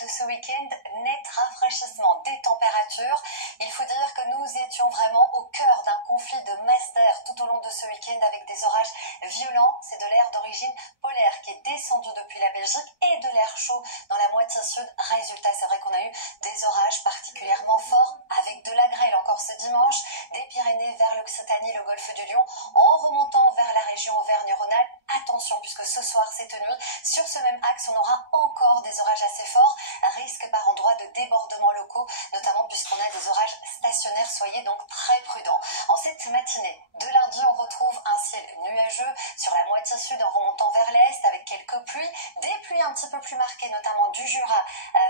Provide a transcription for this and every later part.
de ce week-end, net rafraîchissement des températures. Il faut dire que nous étions vraiment au cœur d'un conflit de masse d'air tout au long de ce week-end avec des orages violents. C'est de l'air d'origine polaire qui est descendu depuis la Belgique et de l'air chaud dans la moitié sud. Résultat, c'est vrai qu'on a eu des orages particulièrement forts avec de la grêle encore ce dimanche, des Pyrénées vers l'Occitanie, le golfe du Lion, en remontant vers la région Auvergne-Rhône-Alpes. Attention, puisque ce soir, cette nuit, sur ce même axe, on aura encore des orages assez forts, risque par endroits de débordements locaux, notamment puisqu'on a des orages stationnaires, soyez donc très prudents. En cette matinée de lundi, on retrouve un ciel nuageux sur la moitié sud en remontant vers l'est avec quelques pluies, des pluies un petit peu plus marquées, notamment du Jura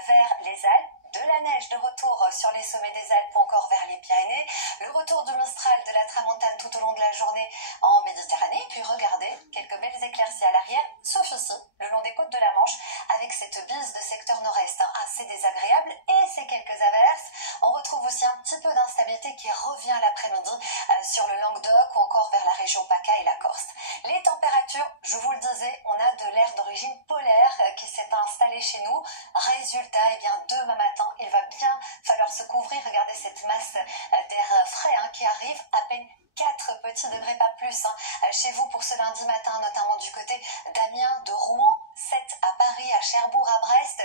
vers les Alpes. De la neige de retour sur les sommets des Alpes ou encore vers les Pyrénées, le retour du Mistral, de la Tramontane tout au long de la journée en Méditerranée, et puis regardez, quelques belles éclaircies à l'arrière, sauf ici, le long des côtes de la Manche, avec cette bise de secteur nord-est assez désagréable et ces quelques averses. On retrouve aussi un petit peu d'instabilité qui revient l'après-midi sur le Languedoc ou encore vers la région PACA et la Corse. Les températures, je vous le disais, on a de l'air d'origine polaire qui s'est installé chez nous. Résultat, eh bien, demain matin, il va bien falloir se couvrir. Regardez cette masse d'air frais qui arrive, à peine 4 petits degrés, pas plus, chez vous pour ce lundi matin, notamment du côté d'Amiens, de Rouen, 7 à Paris, à Cherbourg, à Brest,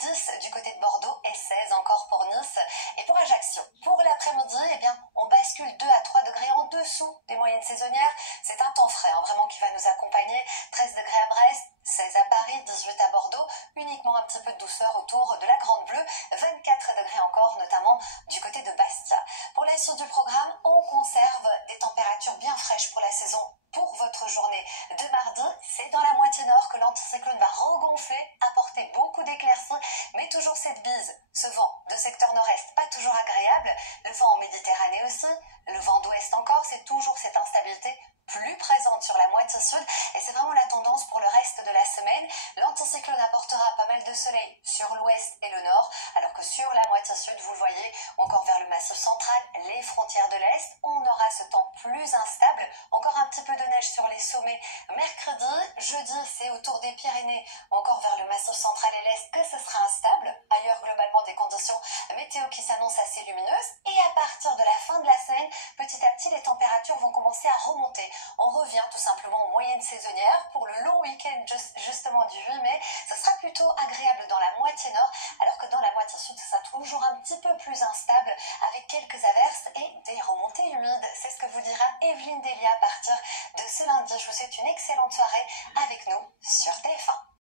10 du côté de Bordeaux et 16 encore pour Nice et pour Ajaccio. Pour l'après-midi, eh bien, on bascule 2 à 3 degrés en dessous des moyennes saisonnières. C'est un temps frais, vraiment, qui va nous accompagner. 13 degrés à Brest, 16 à Paris, 18 à Bordeaux, uniquement un petit peu de douceur autour de la Grande Bleue, 24 degrés encore, notamment du côté de Bastia. Pour la suite du programme, on conserve des températures bien fraîches pour la saison. Pour votre journée de mardi, c'est dans la moitié nord que l'anticyclone va regonfler, apporter beaucoup d'éclaircies, mais toujours cette bise, ce vent de secteur nord-est, pas toujours agréable, le vent en Méditerranée aussi, le vent d'ouest encore, c'est toujours cette instabilité plus présente sur la moitié sud et c'est vraiment la tendance pour le reste de la semaine. L'anticyclone apportera pas mal de soleil sur l'ouest et le nord, alors que sur la moitié sud, vous le voyez, encore vers le massif central, les frontières de l'est, on aura ce temps plus instable, encore un petit peu de neige sur les sommets mercredi, jeudi c'est autour des Pyrénées, encore vers le massif central et l'est que ce sera instable, ailleurs globalement des conditions météo qui s'annoncent assez lumineuses et à partir de la fin de la semaine, petit à petit les températures vont commencer à remonter. On revient tout simplement aux moyennes saisonnières. Pour le long week-end justement du 8 mai, ce sera plutôt agréable dans la moitié nord, alors que dans la moitié sud, ce sera toujours un petit peu plus instable avec quelques averses et des remontées humides. C'est ce que vous dira Evelyne Delia à partir de ce lundi. Je vous souhaite une excellente soirée avec nous.